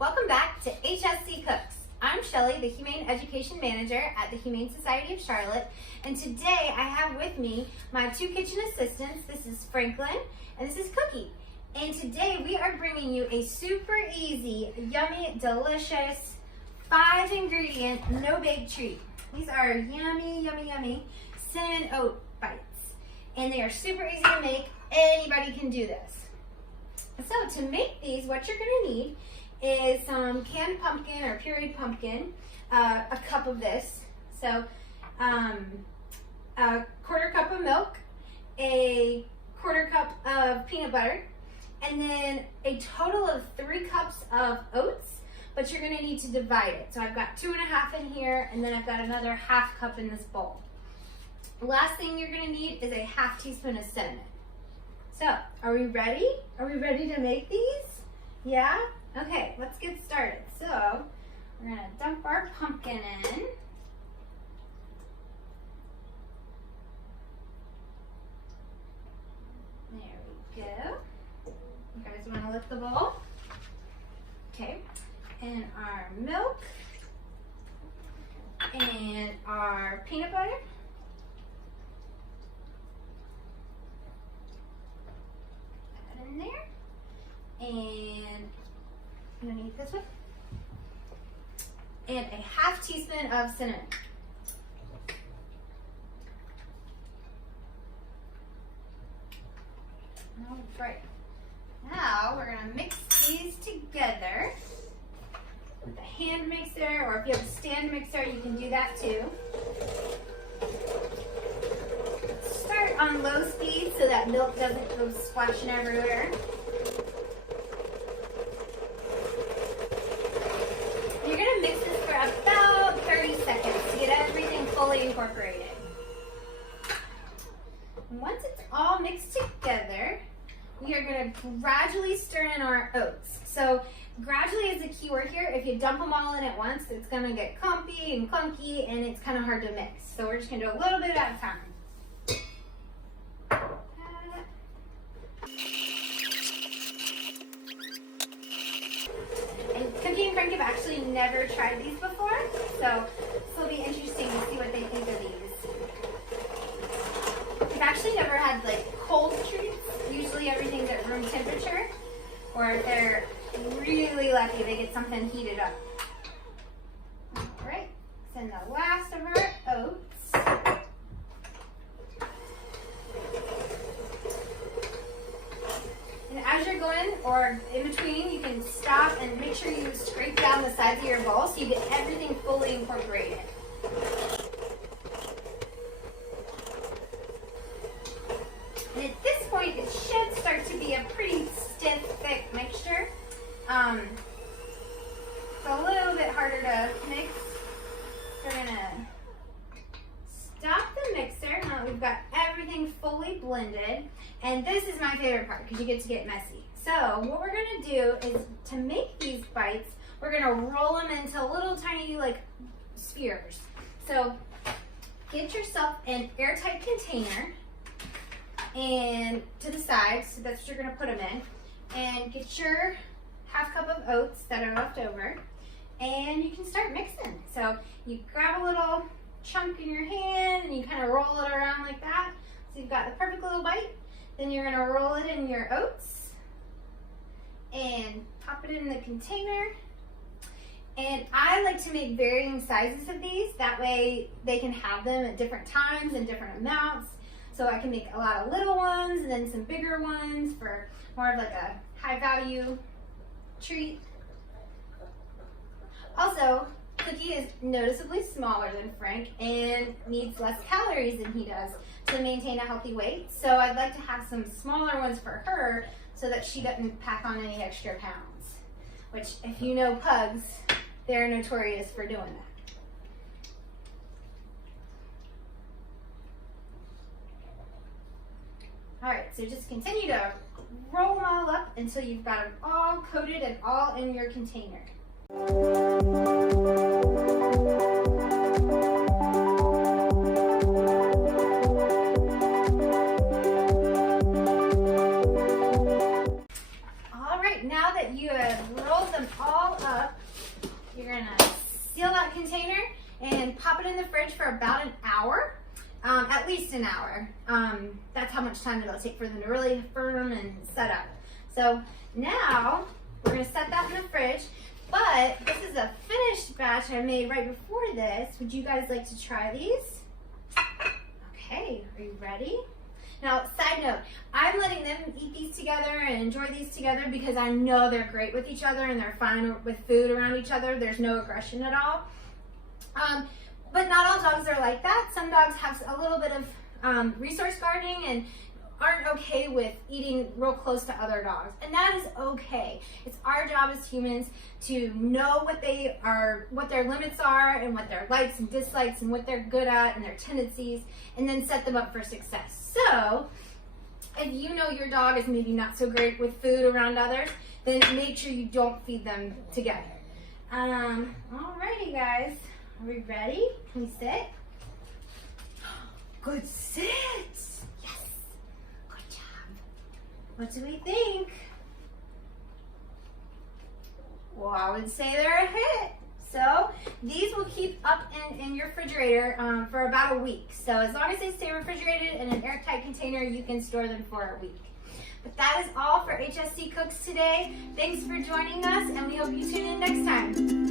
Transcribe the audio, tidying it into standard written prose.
Welcome back to HSC Cooks. I'm Shelly, the Humane Education Manager at the Humane Society of Charlotte, and today I have with me my two kitchen assistants. This is Franklin and this is Cookie. And today we are bringing you a super easy, yummy, delicious, 5-ingredient, no-bake treat. These are yummy, yummy, yummy cinnamon oat bites. And they are super easy to make. Anybody can do this. So to make these, what you're going to need is some canned pumpkin or pureed pumpkin, a cup of this. So a quarter cup of milk, a quarter cup of peanut butter, and then a total of 3 cups of oats, but you're going to need to divide it. So I've got 2.5 in here, and then I've got another 1/2 cup in this bowl. The last thing you're going to need is a 1/2 teaspoon of cinnamon. So, are we ready? Are we ready to make these? Yeah? Okay, let's get started. So, we're going to dump our pumpkin in. There we go. You guys want to lift the bowl? Okay. And our milk. And our peanut butter. In there, and underneath this one, and a 1/2 teaspoon of cinnamon. All right, now we're going to mix these together with a hand mixer, or if you have a stand mixer, you can do that too. Start on low speed so that milk doesn't go splashing everywhere. You're going to mix this for about 30 seconds to get everything fully incorporated. And once it's all mixed together, we are going to gradually stir in our oats. So gradually is the key word here. If you dump them all in at once, it's going to get clumpy and clunky and it's kind of hard to mix. So we're just going to do a little bit at a time. Cookie and Frank have actually never tried these before, so this will be interesting to see what they think of these. We've actually never had like cold treats. Usually everything's at room temperature, or if they're really lucky, they get something heated up. All right, send the last of our oats. As you're going, or in between, you can stop and make sure you scrape down the sides of your bowl so you get everything fully incorporated. And at this point, it should start to be a pretty stiff, thick mixture. It's a little bit harder to mix. So we're going to stop the mixer now that we've got everything fully blended. And this is my favorite part because you get to get messy. So what we're going to do is to make these bites, we're going to roll them into little tiny like spheres. So get yourself an airtight container and to the side, so that's what you're going to put them in. And get your 1/2 cup of oats that are left over and you can start mixing. So you grab a little chunk in your hand and you kind of roll it around like that. So you've got the perfect little bite. Then you're going to roll it in your oats and pop it in the container. And I like to make varying sizes of these. That way they can have them at different times and different amounts. So I can make a lot of little ones and then some bigger ones for more of like a high value treat. Also, Cookie is noticeably smaller than Frank and needs less calories than he does to maintain a healthy weight. So I'd like to have some smaller ones for her so that she doesn't pack on any extra pounds. Which, if you know pugs, they're notorious for doing that. All right, so just continue to roll them all up until you've got them all coated and all in your container. right, now that you have rolled them all up, you're gonna seal that container and pop it in the fridge for about an hour, at least an hour. That's how much time it'll take for them to really firm and set up. So now we're gonna set that in the fridge, but this is a finished batch I made right before this. Would you guys like to try these? Okay, are you ready? Now, side note, I'm letting them eat these together and enjoy these together because I know they're great with each other and they're fine with food around each other. There's no aggression at all. But not all dogs are like that. Some dogs have a little bit of resource guarding and aren't okay with eating real close to other dogs. And that is okay. It's our job as humans to know what their limits are and what their likes and dislikes and what they're good at and their tendencies, and then set them up for success. So if you know your dog is maybe not so great with food around others, then make sure you don't feed them together. Alrighty guys, are we ready? Can we sit? Good sit. What do we think? Well, I would say they're a hit. So these will keep up in your refrigerator for about a week. So as long as they stay refrigerated in an airtight container, you can store them for a week. But that is all for HSC Cooks today. Thanks for joining us, and we hope you tune in next time.